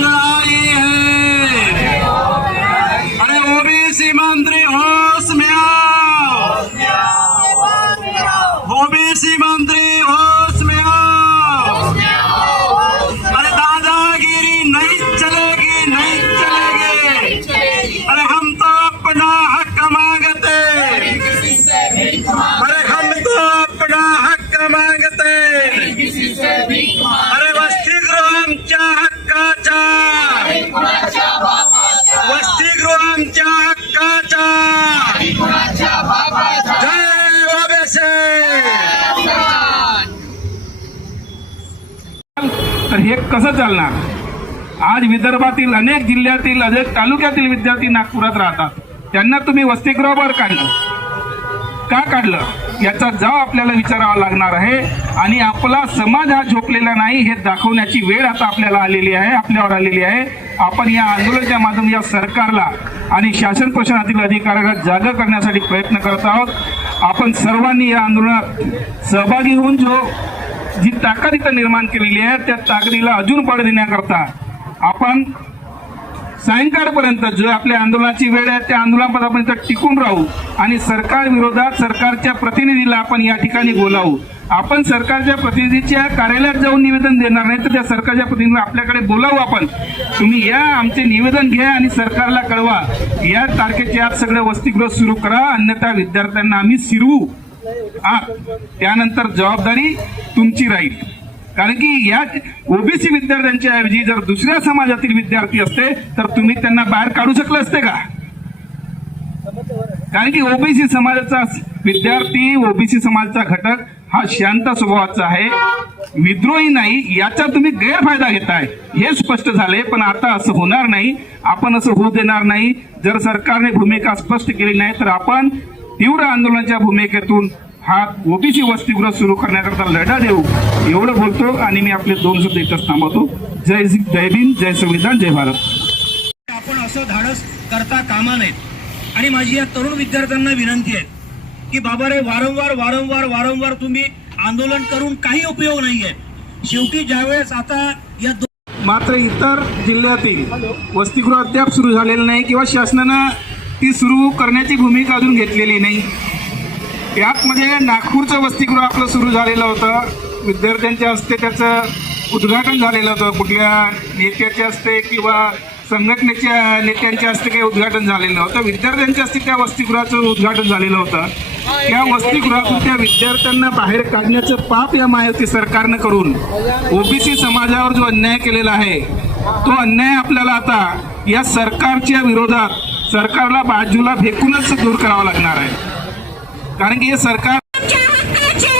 लड़ाई है। अरे ओबीसी मंत्री, होश में आओ। ओबीसी मंत्री, होश में आओ। अरे दादागिरी नहीं चलेगी नहीं चलेगी। अरे हम तो अपना हक मांगते। अरे हम तो अपना हक्क मागते। तर हे कसं चालणार? आज विदर्भातील अनेक जिल्ह्यातील अनेक तालुक्यातील विद्यार्थी नागपुरात राहतात. त्यांना तुम्ही वसतिगृहावर काढलं. का काढलं? याचा जाव आपल्याला विचारावा लागणार आहे. आणि आपला समाज हा झोपलेला नाही हे दाखवण्याची वेळ आता आपल्याला आलेली आहे आपल्यावर आलेली आहे. आपण या आंदोलनाच्या माध्यम या सरकारला आणि शासन प्रशासनातील अधिकाऱ्याला जागा करण्यासाठी प्रयत्न करत आहोत. आपण सर्वांनी या आंदोलनात सहभागी होऊन जो जी ताकद इथं निर्माण केलेली आहे त्या ताकदीला अजून बळ देण्याकरता आपण सायंकाळपर्यंत जो आपल्या आंदोलनाची वेळ आहे त्या आंदोलनापर्यंत आपण इथं टिकून राहू आणि सरकार विरोधात सरकारच्या प्रतिनिधीला आपण या ठिकाणी बोलावू. आपण सरकारच्या प्रतिनिधीच्या कार्यालयात जाऊन निवेदन देणार नाही तर त्या सरकारच्या प्रतिनिधीला आपल्याकडे बोलावू आपण. तुम्ही या आमचे निवेदन घ्या आणि सरकारला कळवा. या तारखेच्या आत सगळं वसतिगृह सुरू करा अन्यथा विद्यार्थ्यांना आम्ही शिरवू. त्यानंतर जबाबदारी तुमची राहील. कारण की या ओबीसी विद्यार्थ्यांच्या ऐवजी जर दुसऱ्या समाजातील विद्यार्थी असते तर तुम्ही त्यांना बाहेर काढू शकले असते का? कारण की ओबीसी समाजाचा विद्यार्थी ओबीसी समाजाचा घटक हा शांत स्वभावाचा आहे. विद्रोही नाही याचा तुम्ही गैरफायदा घेताय. हे स्पष्ट झाले पण आता असं होणार नाही. आपण असं होऊ देणार नाही. जर सरकारने भूमिका स्पष्ट केली नाही तर आपण तीव्र आंदोलनाच्या भूमिकेतून हा ओबीसी वसतिगृह सुरू करण्याकरता लढा देऊ एवढं बोलतो आणि मी आपले दोन शब्द इथंच थांबवतो. जय जय भीम जय संविधान जय भारत. आपण असं धाडस करता कामा नयेत. आणि माझी या तरुण विद्यार्थ्यांना विनंती आहे की बाबा रे वारंवार वारंवार वारंवार तुम्ही आंदोलन करून काही उपयोग नाहीये. शेवटी ज्यावेळेस आता या दो- मात्र इतर जिल्ह्यातील वसतिगृह अद्याप सुरू झालेलं नाही किंवा शासनानं ती सुरू करण्याची भूमिका अजून घेतलेली नाही. यातमध्ये नागपूरचं वसतिगृह आपलं सुरू झालेलं होतं. विद्यार्थ्यांच्या हस्ते त्याचं उद्घाटन झालेलं होतं. कुठल्या नेत्याच्या हस्ते किंवा संघटनेच्या नेत्यांच्या हस्ते काही उद्घाटन झालेलं होतं. विद्यार्थ्यांच्या हस्ते त्या वसतिगृहाचं उद्घाटन झालेलं होतं. त्या वसतिगृहातून त्या विद्यार्थ्यांना बाहेर काढण्याचं पाप या मायावती सरकारनं करून ओबीसी समाजावर जो अन्याय केलेला आहे तो अन्याय आपल्याला आता या सरकारच्या विरोधात सरकारला बाजूला फेकूनच दूर करावा लागणार आहे. कारण की हे सरकार आमच्या हक्काचे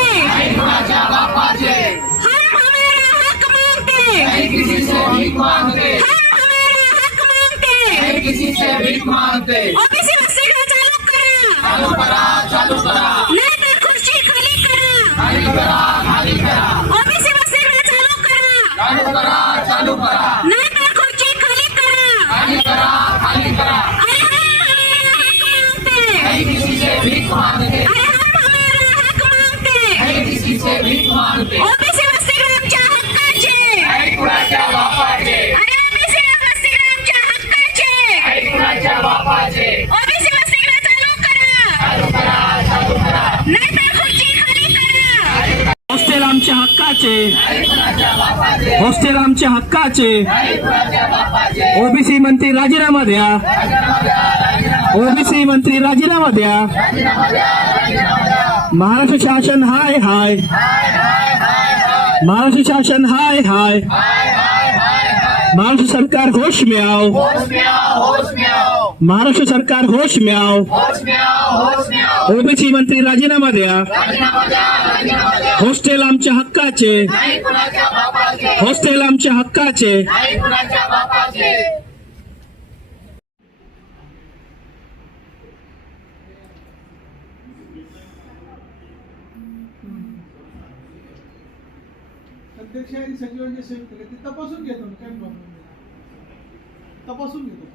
मांगते अरे हम हमारा हक मांगते ओबीसी वसतिगृह आमच्या हक्काचे अरे ओबीसी वसतिगृह आमच्या हक्काचे ओबीसी वसतिगृह चालू करा नाही तर खुर्ची खाली करा हॉस्टेल आमच्या हक्काचे. हॉस्टेल आमच्या हक्काचे. ओबीसी मंत्री राजीनामा द्या. ओबीसी मंत्री राजीनामा द्या. महाराष्ट्र शासन हाय हाय. महाराष्ट्र शासन हाय हाय. महाराष्ट्र सरकार होश में आओ महाराष्ट्र सरकार होश में आओ ओबीसी मंत्री राजीनामा द्या. हॉस्टेल आमच्या हक्काचे. हॉस्टेल आमच्या हक्काचे. अध्यक्ष आणि सचिवांचे संयुक्त ते तपासून घेतो ना काही प्रॉब्लेम नाही तपासून घेतो.